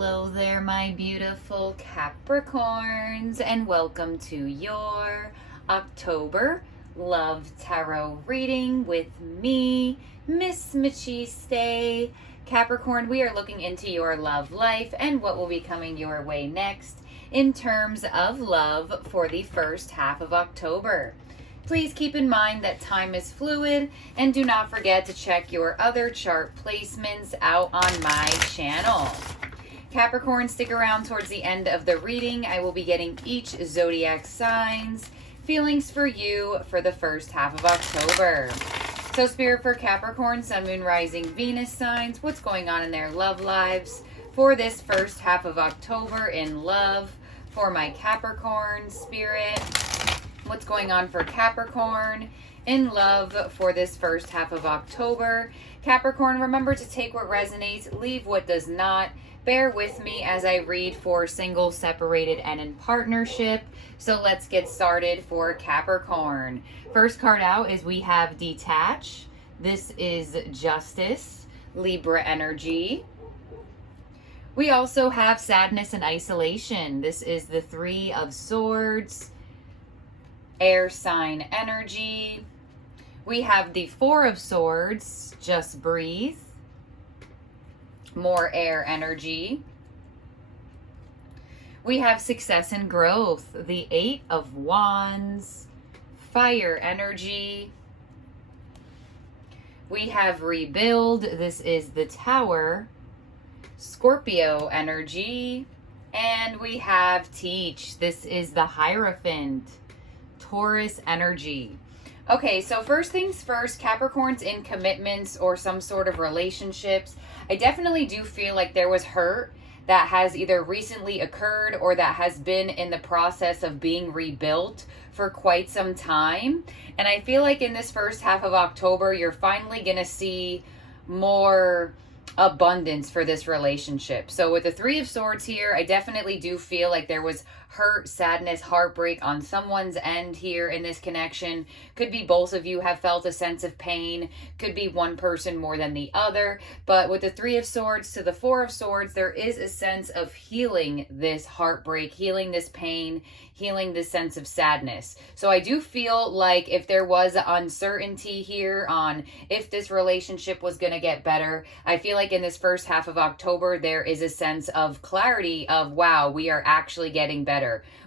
Hello there, my beautiful Capricorns, and welcome to your October Love Tarot reading with me, Miss Machiste. Capricorn, we are looking into your love life and what will be coming your way next in terms of love for the first half of October. Please keep in mind that time is fluid, and do not forget to check your other chart placements out on my channel. Capricorn, stick around towards the end of the reading. I will be getting each zodiac sign's feelings for you for the first half of October. So Spirit, for Capricorn, Sun, Moon, Rising, Venus signs, what's going on in their love lives for this first half of October in love for my Capricorn Spirit? What's going on for Capricorn in love for this first half of October? Capricorn, remember to take what resonates, leave what does not. Bear with me as I read for single, separated, and in partnership. So let's get started for Capricorn. First card out is we have Detach. This is Justice, Libra energy. We also have Sadness and Isolation. This is the Three of Swords, air sign energy. We have the Four of Swords, Just Breathe, more air energy. We have Success and Growth, the Eight of Wands, fire energy. We have Rebuild. This is the Tower, Scorpio energy. And we have Teach. This is the Hierophant, Taurus energy. Okay, so first things first, Capricorns in commitments or some sort of relationships. I definitely do feel like there was hurt that has either recently occurred or that has been in the process of being rebuilt for quite some time. And I feel like in this first half of October, you're finally going to see more abundance for this relationship. So with the Three of Swords here, I definitely do feel like there was hurt, sadness, heartbreak on someone's end here in this connection. Could be both of you have felt a sense of pain. Could be one person more than the other. But with the Three of Swords to the Four of Swords, there is a sense of healing this heartbreak, healing this pain, healing this sense of sadness. So I do feel like if there was uncertainty here on if this relationship was going to get better, I feel like in this first half of October, there is a sense of clarity of, wow, we are actually getting better.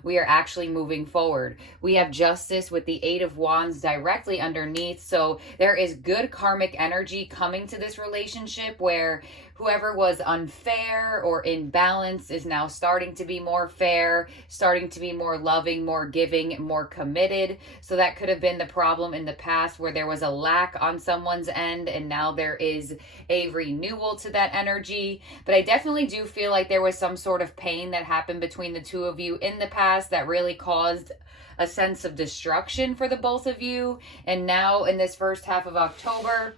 We are actually moving forward. We have Justice with the Eight of Wands directly underneath. So there is good karmic energy coming to this relationship where whoever was unfair or imbalance is now starting to be more fair, starting to be more loving, more giving, more committed. So that could have been the problem in the past where there was a lack on someone's end, and now there is a renewal to that energy. But I definitely do feel like there was some sort of pain that happened between the two of you in the past that really caused a sense of destruction for the both of you. And now in this first half of October,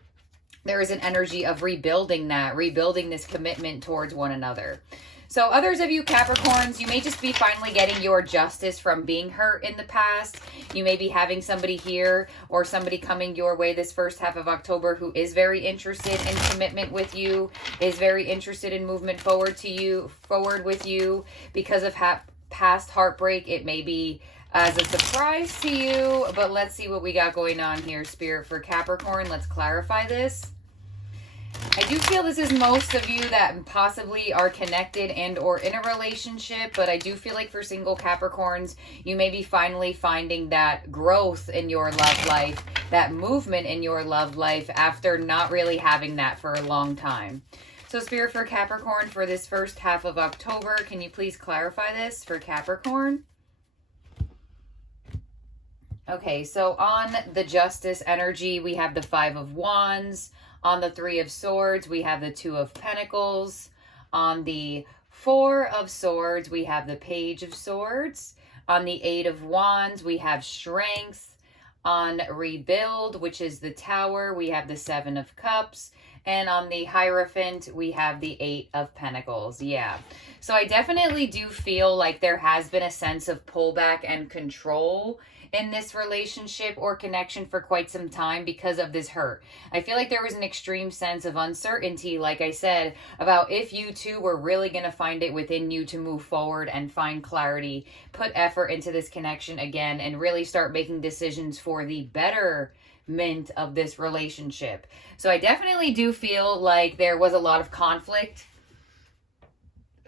there is an energy of rebuilding that, rebuilding this commitment towards one another. So others of you Capricorns, you may just be finally getting your justice from being hurt in the past. You may be having somebody here or somebody coming your way this first half of October who is very interested in commitment with you, is very interested in movement forward with you because of past heartbreak. It may be as a surprise to you, but let's see what we got going on here, Spirit, for Capricorn. Let's clarify this. I do feel this is most of you that possibly are connected and or in a relationship, but I do feel like for single Capricorns, you may be finally finding that growth in your love life, that movement in your love life after not really having that for a long time. So Spirit, for Capricorn for this first half of October, can you please clarify this for Capricorn? Okay, so on the Justice energy, we have the Five of Wands. On the Three of Swords, we have the Two of Pentacles. On the Four of Swords, we have the Page of Swords. On the Eight of Wands, we have Strength. On Rebuild, which is the Tower, we have the Seven of Cups. And on the Hierophant, we have the 8 of Pentacles. Yeah. So I definitely do feel like there has been a sense of pullback and control in this relationship or connection for quite some time because of this hurt. I feel like there was an extreme sense of uncertainty, like I said, about if you two were really going to find it within you to move forward and find clarity, put effort into this connection again, and really start making decisions for the betterment of this relationship. So I definitely do feel like there was a lot of conflict.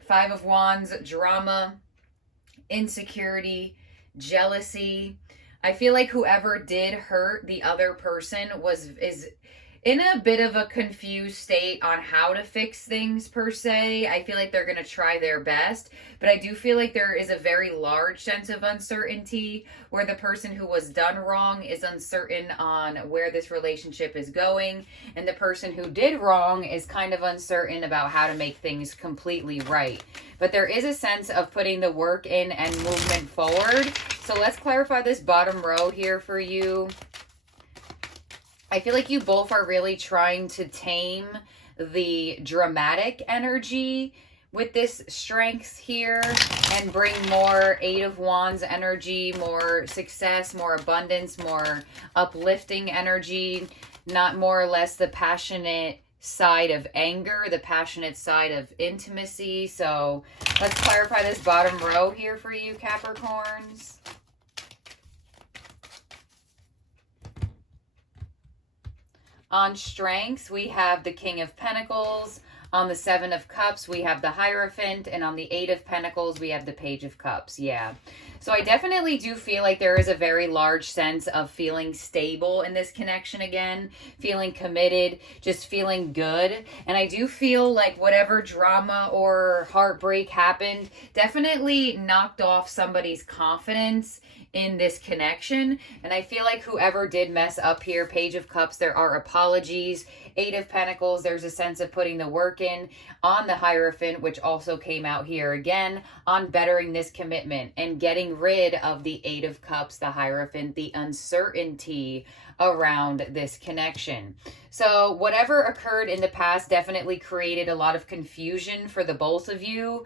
5 of Wands, drama, insecurity, jealousy. I feel like whoever did hurt the other person is in a bit of a confused state on how to fix things per se. I feel like they're going to try their best, but I do feel like there is a very large sense of uncertainty where the person who was done wrong is uncertain on where this relationship is going, and the person who did wrong is kind of uncertain about how to make things completely right. But there is a sense of putting the work in and movement forward. So let's clarify this bottom row here for you. I feel like you both are really trying to tame the dramatic energy with this strength here and bring more 8 of Wands energy, more success, more abundance, more uplifting energy, not more or less the passionate side of anger, the passionate side of intimacy. So let's clarify this bottom row here for you, Capricorns. On strengths, we have the King of Pentacles. On the 7 of Cups, we have the Hierophant. And on the 8 of Pentacles, we have the Page of Cups. Yeah. So I definitely do feel like there is a very large sense of feeling stable in this connection again, feeling committed, just feeling good. And I do feel like whatever drama or heartbreak happened definitely knocked off somebody's confidence in this connection. And I feel like whoever did mess up here, Page of Cups, there are apologies. 8 of Pentacles, there's a sense of putting the work in. On the Hierophant, which also came out here again, on bettering this commitment and getting rid of the 8 of Cups, the Hierophant, the uncertainty around this connection. So whatever occurred in the past definitely created a lot of confusion for the both of you.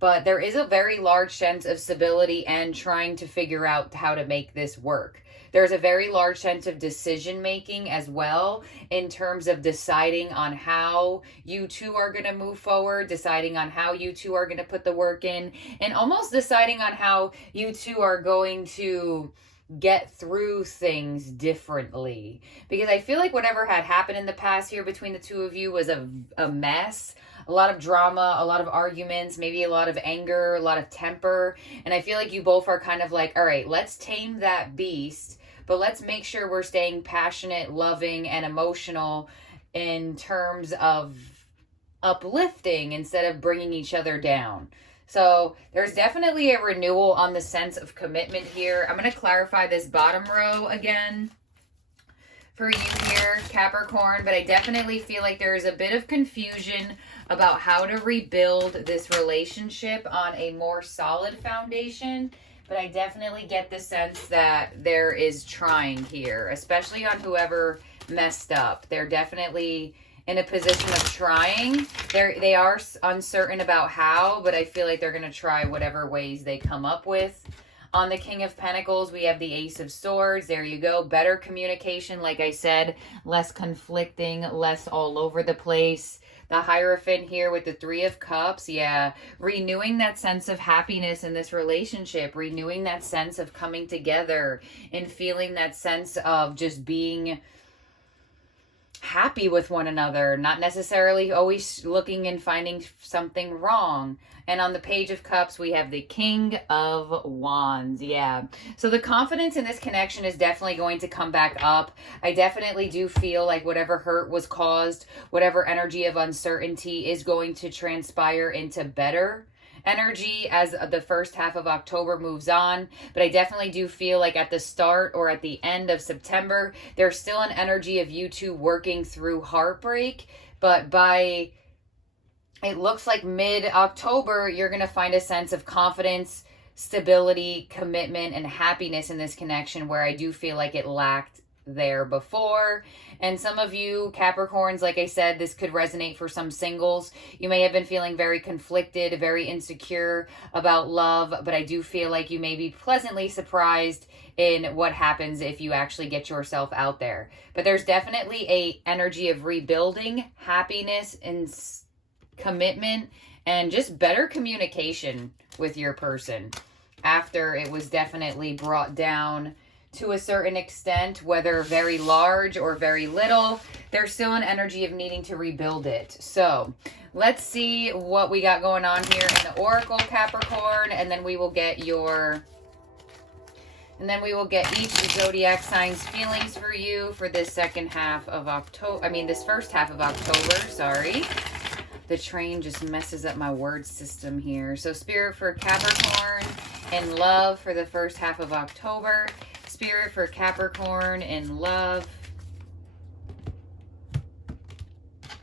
But there is a very large sense of stability and trying to figure out how to make this work. There's a very large sense of decision making as well in terms of deciding on how you two are going to move forward, deciding on how you two are going to put the work in, and almost deciding on how you two are going to get through things differently. Because I feel like whatever had happened in the past here between the two of you was a mess. A lot of drama, a lot of arguments, maybe a lot of anger, a lot of temper. And I feel like you both are kind of like, all right, let's tame that beast, but let's make sure we're staying passionate, loving, and emotional in terms of uplifting instead of bringing each other down. So there's definitely a renewal on the sense of commitment here. I'm going to clarify this bottom row again for you here, Capricorn, but I definitely feel like there is a bit of confusion about how to rebuild this relationship on a more solid foundation. But I definitely get the sense that there is trying here, especially on whoever messed up. They're definitely in a position of trying. They are uncertain about how, but I feel like they're going to try whatever ways they come up with. On the King of Pentacles, we have the Ace of Swords. There you go. Better communication, like I said. Less conflicting, less all over the place. The Hierophant here with the 3 of Cups. Yeah. Renewing that sense of happiness in this relationship. Renewing that sense of coming together. And feeling that sense of just being happy with one another, not necessarily always looking and finding something wrong. And on the Page of Cups, we have the King of Wands. Yeah. So the confidence in this connection is definitely going to come back up. I definitely do feel like whatever hurt was caused, whatever energy of uncertainty is going to transpire into better energy as the first half of October moves on. But I definitely do feel like at the start or at the end of September, there's still an energy of you two working through heartbreak. But by, it looks like mid-October, you're going to find a sense of confidence, stability, commitment, and happiness in this connection where I do feel like it lacked there before. And some of you Capricorns, like I said, this could resonate for some singles. You may have been feeling very conflicted, very insecure about love, but I do feel like you may be pleasantly surprised in what happens if you actually get yourself out there. But there's definitely a energy of rebuilding, happiness, and commitment, and just better communication with your person after it was definitely brought down to a certain extent, whether very large or very little. There's still an energy of needing to rebuild it. So let's see what we got going on here in the Oracle, Capricorn, and then we will get each zodiac sign's feelings for you for this second half of October. This first half of October, sorry. The train just messes up my word system here. So Spirit for Capricorn in love for the first half of October. Spirit for Capricorn in love.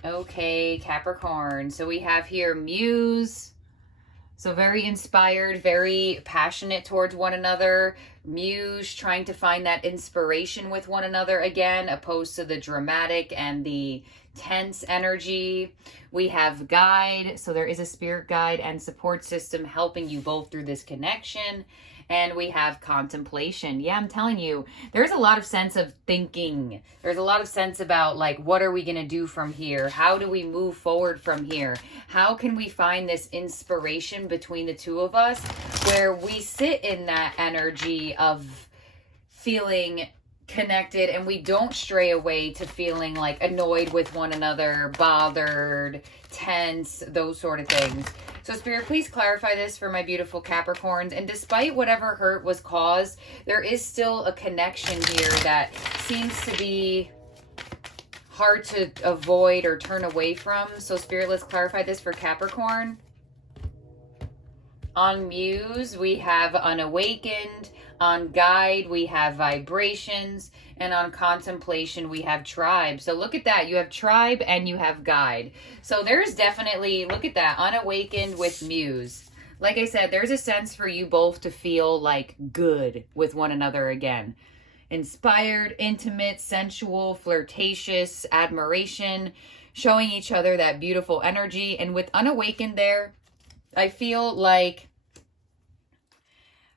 Okay, Capricorn. So we have here Muse. So very inspired, very passionate towards one another. Muse, trying to find that inspiration with one another again, opposed to the dramatic and the tense energy. We have guide. So there is a spirit guide and support system helping you both through this connection. And we have contemplation. Yeah, I'm telling you, there's a lot of sense of thinking. There's a lot of sense about, like, what are we going to do from here? How do we move forward from here? How can we find this inspiration between the two of us where we sit in that energy of feeling connected and we don't stray away to feeling like annoyed with one another, bothered, tense, those sort of things. So Spirit, please clarify this for my beautiful Capricorns. And despite whatever hurt was caused, there is still a connection here that seems to be hard to avoid or turn away from. So Spirit, let's clarify this for Capricorn. On Muse, we have unawakened. On guide, we have vibrations. And on contemplation, we have tribe. So look at that. You have tribe and you have guide. So there's definitely, look at that, unawakened with Muse. Like I said, there's a sense for you both to feel like good with one another again. Inspired, intimate, sensual, flirtatious, admiration, showing each other that beautiful energy. And with unawakened there, I feel like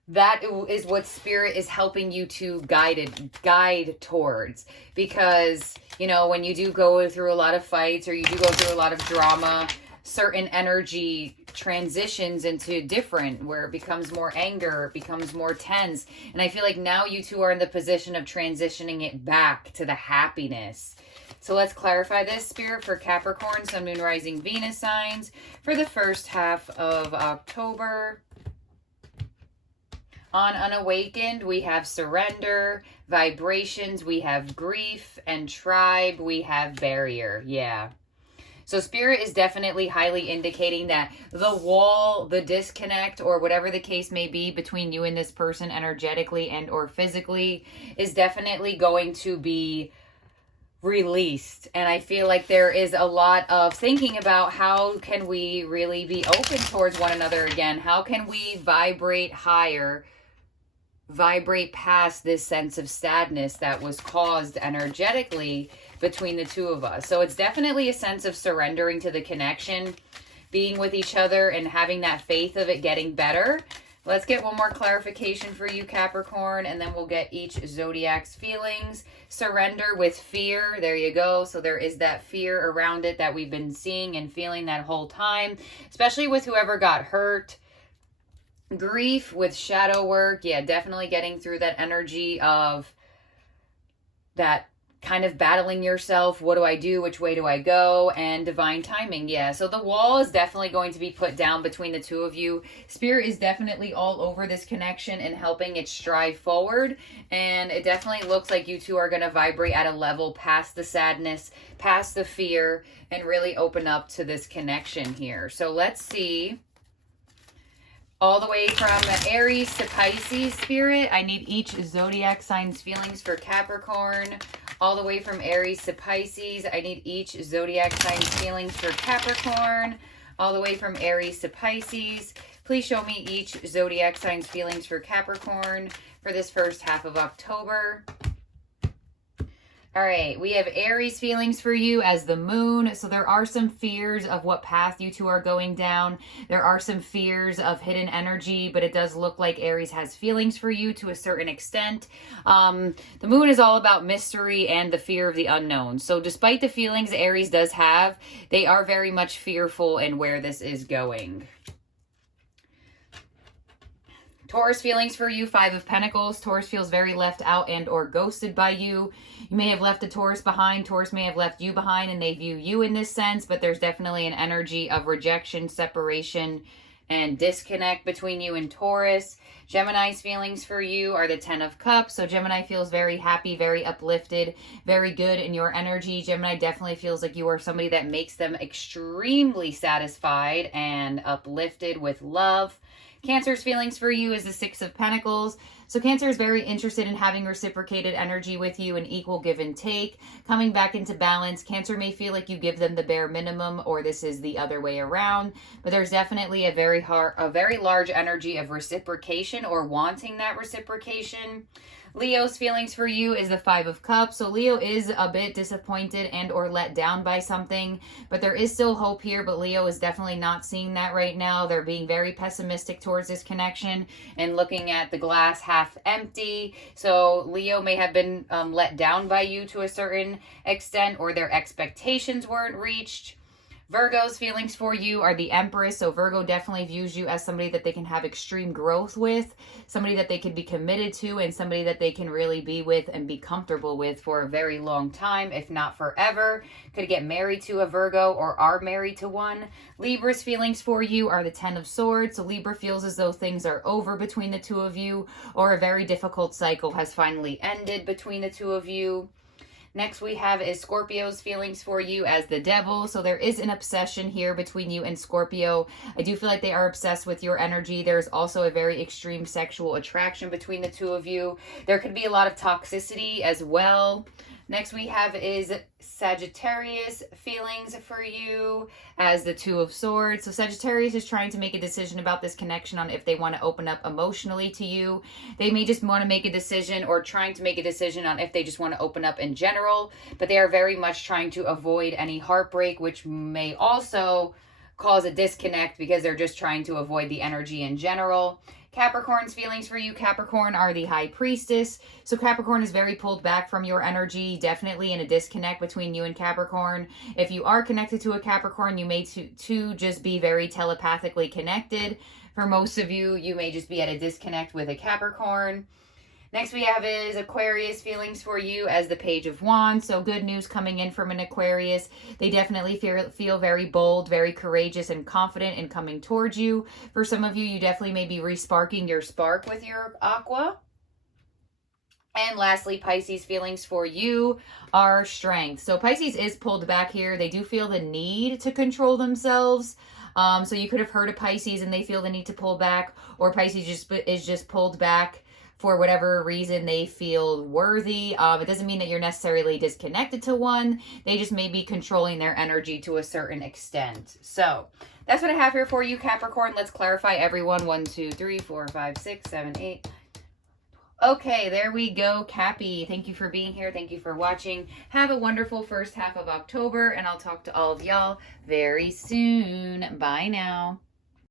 that is what Spirit is helping you to guide towards. Because, you know, when you do go through a lot of fights or you do go through a lot of drama, certain energy transitions into different, where it becomes more anger, it becomes more tense. And I feel like now you two are in the position of transitioning it back to the happiness. So let's clarify this, Spirit, for Capricorn, Sun, Moon, Rising, Venus signs for the first half of October. On unawakened, we have surrender, vibrations, we have grief, and tribe, we have barrier. Yeah. So Spirit is definitely highly indicating that the wall, the disconnect, or whatever the case may be between you and this person energetically and or physically is definitely going to be released. And I feel like there is a lot of thinking about how can we really be open towards one another again? How can we vibrate higher, vibrate past this sense of sadness that was caused energetically between the two of us? So it's definitely a sense of surrendering to the connection, being with each other and having that faith of it getting better. Let's get one more clarification for you, Capricorn, and then we'll get each zodiac's feelings. Surrender with fear. There you go. So there is that fear around it that we've been seeing and feeling that whole time, especially with whoever got hurt. Grief with shadow work. Yeah, definitely getting through that energy of that kind of battling yourself. What do I do? Which way do I go? And divine timing. Yeah, so the wall is definitely going to be put down between the two of you. Spirit is definitely all over this connection and helping it strive forward. And it definitely looks like you two are going to vibrate at a level past the sadness, past the fear, and really open up to this connection here. So let's see. All the way from Aries to Pisces, Spirit, I need each zodiac sign's feelings for Capricorn. All the way from Aries to Pisces, I need each zodiac sign's feelings for Capricorn. All the way from Aries to Pisces, please show me each zodiac sign's feelings for Capricorn for this first half of October. All right, we have Aries feelings for you as the moon. So there are some fears of what path you two are going down. There are some fears of hidden energy, but it does look like Aries has feelings for you to a certain extent. The moon is all about mystery and the fear of the unknown. So despite the feelings Aries does have, they are very much fearful in where this is going. Taurus feelings for you, Five of Pentacles. Taurus feels very left out and or ghosted by you. You may have left a Taurus behind. Taurus may have left you behind and they view you in this sense, but there's definitely an energy of rejection, separation, and disconnect between you and Taurus. Gemini's feelings for you are the Ten of Cups. So Gemini feels very happy, very uplifted, very good in your energy. Gemini definitely feels like you are somebody that makes them extremely satisfied and uplifted with love. Cancer's feelings for you is the Six of Pentacles. So Cancer is very interested in having reciprocated energy with you, an equal give and take, coming back into balance. Cancer may feel like you give them the bare minimum, or this is the other way around, but there's definitely a very large energy of reciprocation or wanting that reciprocation. Leo's feelings for you is the Five of Cups. So Leo is a bit disappointed and or let down by something, but there is still hope here, but Leo is definitely not seeing that right now. They're being very pessimistic towards this connection and looking at the glass half empty. So Leo may have been let down by you to a certain extent, or their expectations weren't reached. Virgo's feelings for you are the Empress. So Virgo definitely views you as somebody that they can have extreme growth with, somebody that they can be committed to, and somebody that they can really be with and be comfortable with for a very long time, if not forever. Could get married to a Virgo or are married to one. Libra's feelings for you are the Ten of Swords. So Libra feels as though things are over between the two of you, or a very difficult cycle has finally ended between the two of you. Next we have is Scorpio's feelings for you as the Devil. So there is an obsession here between you and Scorpio. I do feel like they are obsessed with your energy. There's also a very extreme sexual attraction between the two of you. There could be a lot of toxicity as well. Next we have is Sagittarius feelings for you as the Two of Swords. So Sagittarius is trying to make a decision about this connection on if they want to open up emotionally to you. They may just want to make a decision, or trying to make a decision on if they just want to open up in general, but they are very much trying to avoid any heartbreak, which may also cause a disconnect because they're just trying to avoid the energy in general. Capricorn's feelings for you, Capricorn, are the High Priestess. So Capricorn is very pulled back from your energy, definitely in a disconnect between you and Capricorn. If you are connected to a Capricorn, you may to just be very telepathically connected. For most of you, you may just be at a disconnect with a Capricorn. Next we have is Aquarius feelings for you as the Page of Wands. So good news coming in from an Aquarius. They definitely feel very bold, very courageous, and confident in coming towards you. For some of you, you definitely may be re-sparking your spark with your Aqua. And lastly, Pisces feelings for you are Strength. So Pisces is pulled back here. They do feel the need to control themselves. So you could have heard of Pisces and they feel the need to pull back, or Pisces is just pulled back for whatever reason they feel worthy. It doesn't mean that you're necessarily disconnected to one. They just may be controlling their energy to a certain extent. So that's what I have here for you, Capricorn. Let's clarify everyone. 1, 2, 3, 4, 5, 6, 7, 8. Okay, there we go, Cappy. Thank you for being here. Thank you for watching. Have a wonderful first half of October, and I'll talk to all of y'all very soon. Bye now.